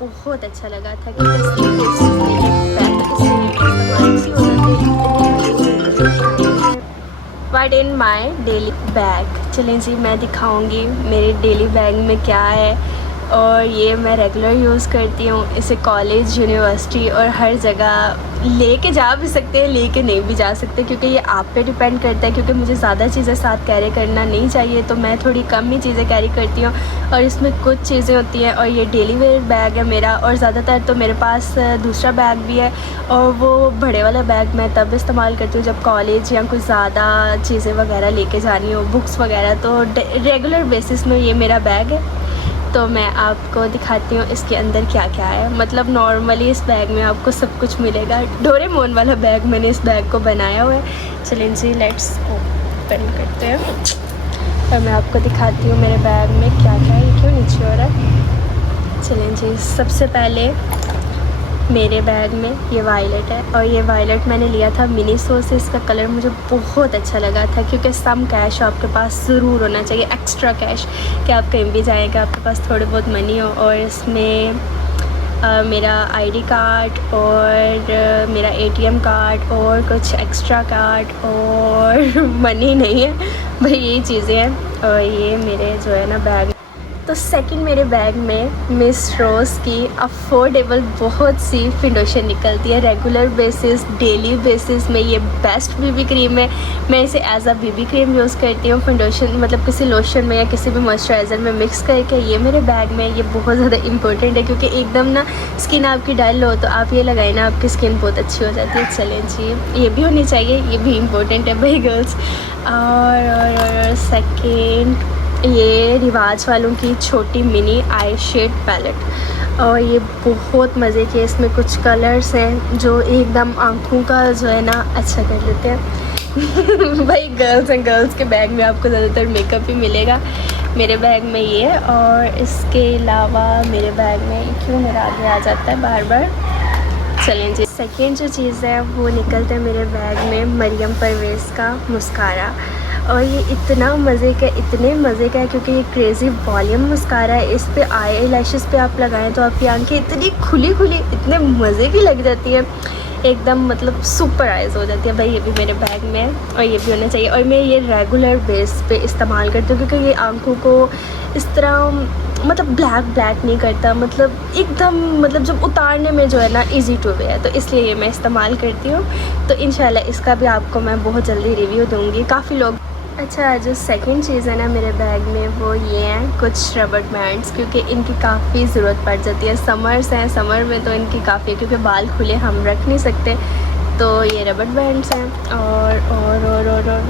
बहुत अच्छा लगा था कि टेस्टी बेसिस में ये बैग इसलिए इस्तेमाल इसी हो जाते हैं। What in my daily bag, चलें जी मैं दिखाऊंगी मेरे डेली बैग में क्या है। और ये मैं रेगुलर यूज़ करती हूँ, इसे कॉलेज यूनिवर्सिटी और हर जगह लेके जा भी सकते हैं, लेके नहीं भी जा सकते, क्योंकि ये आप पे डिपेंड करता है। क्योंकि मुझे ज़्यादा चीज़ें साथ कैरी करना नहीं चाहिए, तो मैं थोड़ी कम ही चीज़ें कैरी करती हूँ और इसमें कुछ चीज़ें होती हैं। और ये डेली वेयर बैग है मेरा, और ज़्यादातर तो मेरे पास दूसरा बैग भी है, और वो बड़े वाला बैग मैं तब इस्तेमाल करती हूँ जब कॉलेज या कुछ ज़्यादा चीज़ें वगैरह लेके जानी हो, बुक्स वगैरह। तो रेगुलर बेसिस में ये मेरा बैग है। तो मैं आपको दिखाती हूँ इसके अंदर क्या क्या है। मतलब नॉर्मली इस बैग में आपको सब कुछ मिलेगा। डोरेमोन वाला बैग मैंने इस बैग को बनाया हुआ है। चलें जी लेट्स ओपन करते हैं और मैं आपको दिखाती हूँ मेरे बैग में क्या क्या है। ये क्यों नीचे हो रहा है। चलें जी, सबसे पहले मेरे बैग में ये वायलेट है, और ये वायलेट मैंने लिया था मिनीसो से। इसका कलर मुझे बहुत अच्छा लगा था, क्योंकि सम कैश आपके पास ज़रूर होना चाहिए, एक्स्ट्रा कैश, कि आप कहीं भी जाएगा आपके पास थोड़े बहुत मनी हो। और इसमें मेरा आईडी कार्ड और मेरा एटीएम कार्ड और कुछ एक्स्ट्रा कार्ड और मनी नहीं है भाई, यही चीज़ें हैं। और ये मेरे जो है ना बैग। तो सेकंड मेरे बैग में मिस रोज़ की अफोर्डेबल बहुत सी फाउंडेशन निकलती है रेगुलर बेसिस, डेली बेसिस में। ये बेस्ट बीबी क्रीम है, मैं इसे as a BB cream use करती हूँ फाउंडेशन, मतलब किसी लोशन में या किसी भी मॉइस्चराइज़र में मिक्स करके। ये मेरे बैग में ये बहुत ज़्यादा इंपॉर्टेंट है, क्योंकि एकदम ना स्किन आपकी डल हो तो आप ये लगाए ना, आपकी स्किन बहुत अच्छी हो जाती है। चलें जी, ये भी होनी चाहिए, ये भी इम्पोर्टेंट है भाई गर्ल्स। और सेकेंड ये रिवाज वालों की छोटी मिनी आई शेड पैलेट, और ये बहुत मज़े के, इसमें कुछ कलर्स हैं जो एकदम आँखों का जो है ना अच्छा कर लेते हैं भाई गर्ल्स एंड गर्ल्स के बैग में आपको ज़्यादातर मेकअप ही मिलेगा। मेरे बैग में ये है, और इसके अलावा मेरे बैग में क्यों मेरा आगे आ जाता है बार बार। चलें जी, सेकेंड जो चीज़ है वो निकलता है मेरे बैग में मरियम परवेज़ का मस्कारा। और ये इतना मज़े का, इतने मज़े का है, क्योंकि ये क्रेज़ी वॉल्यूम मस्कारा है। इस पे आई लैशेस पे आप लगाएं तो आपकी आंखें इतनी खुली खुली इतने मज़े की लग जाती है, एकदम मतलब सुपर आइज़ हो जाती है भाई। ये भी मेरे बैग में है, और ये भी होना चाहिए। और मैं ये रेगुलर बेस पे इस्तेमाल करती हूँ, क्योंकि ये आँखों को इस तरह मतलब ब्लैक नहीं करता, मतलब एकदम मतलब जब उतारने में जो है ना इजी टू वे है, तो इसलिए ये मैं इस्तेमाल करती हूँ। तो इंशाल्लाह इसका भी आपको मैं बहुत जल्दी रिव्यू दूँगी। काफ़ी लोग अच्छा, जो सेकंड चीज़ है ना मेरे बैग में वो ये हैं कुछ रबर बैंड्स, क्योंकि इनकी काफ़ी ज़रूरत पड़ जाती है। समर्स हैं, समर में तो इनकी काफ़ी है, क्योंकि बाल खुले हम रख नहीं सकते, तो ये रबर बैंड्स हैं। और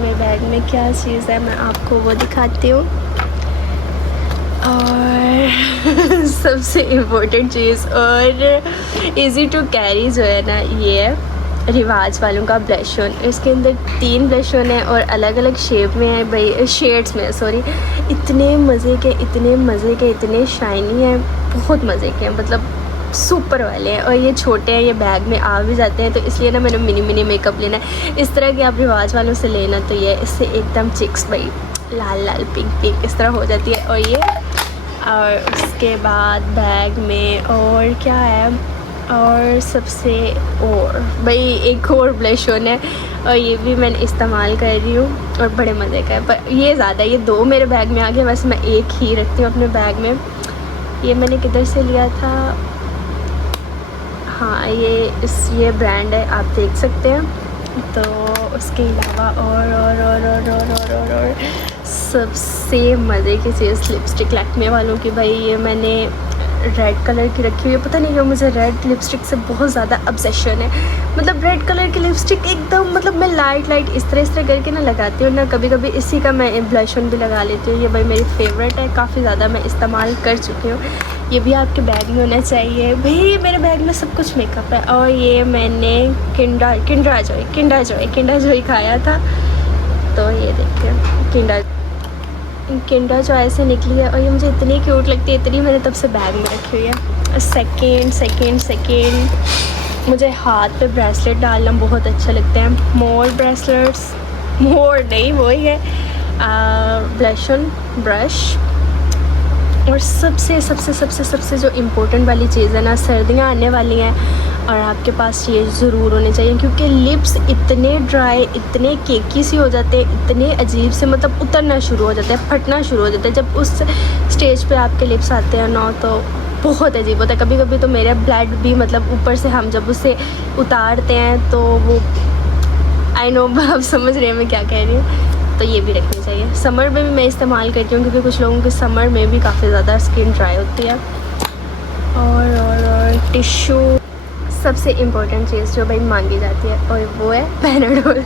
मेरे बैग में क्या चीज़ है मैं आपको वो दिखाती हूँ। और सबसे इम्पोर्टेंट चीज़ और इजी टू कैरी जो है ना, ये है रिवाज वालों का ब्लश ऑन। इसके अंदर 3 ब्लश ऑन है और अलग अलग शेप में है भाई, शेड्स में सॉरी। इतने मज़े के, इतने मज़े के, इतने शाइनी हैं, बहुत मज़े के हैं, मतलब सुपर वाले हैं। और ये छोटे हैं, ये बैग में आ भी जाते हैं, तो इसलिए ना मैंने मिनी मेकअप लेना है। इस तरह के आप रिवाज वालों से लेना, तो ये इससे एकदम चिक्स भाई लाल लाल पिंक इस तरह हो जाती है। और उसके बाद बैग में और क्या है, और सबसे और भाई एक और ब्लश ऑन है, और ये भी मैंने इस्तेमाल कर रही हूँ और बड़े मज़े का है। पर ये ज़्यादा, ये 2 मेरे बैग में आ गया, वैसे मैं एक ही रखती हूँ अपने बैग में। ये मैंने किधर से लिया था, हाँ ये ब्रांड है, आप देख सकते हैं। तो उसके अलावा और सबसे मज़े की चीज़ लिपस्टिक लैक्मे वालों की भाई, ये मैंने रेड कलर की रखी हुई है। पता नहीं क्यों मुझे रेड लिपस्टिक से बहुत ज़्यादा ऑब्सेशन है, मतलब रेड कलर की लिपस्टिक एकदम, मतलब मैं लाइट इस तरह करके ना लगाती हूँ ना, कभी इसी का मैं ब्लश ऑन भी लगा लेती हूँ। ये भाई मेरी फेवरेट है, काफ़ी ज़्यादा मैं इस्तेमाल कर चुकी हूँ। ये भी आपके बैग में होना चाहिए भाई, मेरे बैग में सब कुछ मेकअप है। और ये मैंने किंडर जॉय खाया था, तो ये देखिए किंडर जॉय से निकली है, और ये मुझे इतनी क्यूट लगती है, इतनी मैंने तब से बैग में रखी हुई है। सेकेंड मुझे हाथ पे ब्रेसलेट डालना बहुत अच्छा लगता है। मोर ब्रेसलेट्स, मोर नहीं वही है ब्लश ऑन ब्रश, और सबसे सबसे सबसे सबसे जो इम्पोर्टेंट वाली चीज़ है ना, सर्दियाँ आने वाली हैं और आपके पास ये ज़रूर होने चाहिए, क्योंकि लिप्स इतने ड्राई, इतने केकी सी हो जाते हैं, इतने अजीब से, मतलब उतरना शुरू हो जाते हैं, फटना शुरू हो जाता है। जब उस स्टेज पे आपके लिप्स आते हैं ना, तो बहुत अजीब होता है। कभी कभी तो मेरा ब्लड भी, मतलब ऊपर से हम जब उसे उतारते हैं तो वो, आई नो आप समझ रहे हैं मैं क्या कह रही हूँ। तो ये भी रखनी चाहिए। समर में भी मैं इस्तेमाल करती हूँ, क्योंकि कुछ लोगों के समर में भी काफ़ी ज़्यादा स्किन ड्राई होती है। और टिश्यू, सबसे इम्पोर्टेंट चीज़ जो भाई मांगी जाती है, और वो है पैराडोल।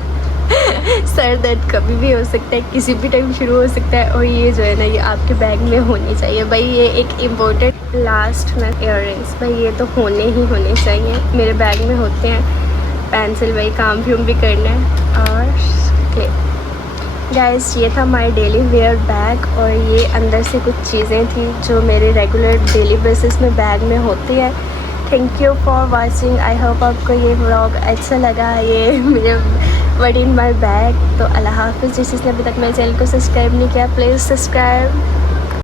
सर दर्द कभी भी हो सकता है, किसी भी टाइम शुरू हो सकता है, और ये जो है ना, ये आपके बैग में होनी चाहिए भाई। ये एक इम्पोर्टेंट। लास्ट में इयररिंग्स, भाई ये तो होने ही होने चाहिए, मेरे बैग में होते हैं। पेंसिल, भाई काम भी करना है। और क्लिप। गाइस, ये था माय डेली वेयर बैग, और ये अंदर से कुछ चीज़ें थी जो मेरे रेगुलर डेली बेसिस में बैग में होती है। Thank you for watching. I hope आपको ये व्लॉग अच्छा लगा, ये मेरे व्हाट इन माय बैग। तो अल्लाह हाफिज़। जिसने अभी तक मेरे चैनल को सब्सक्राइब नहीं किया, प्लीज़ सब्सक्राइब।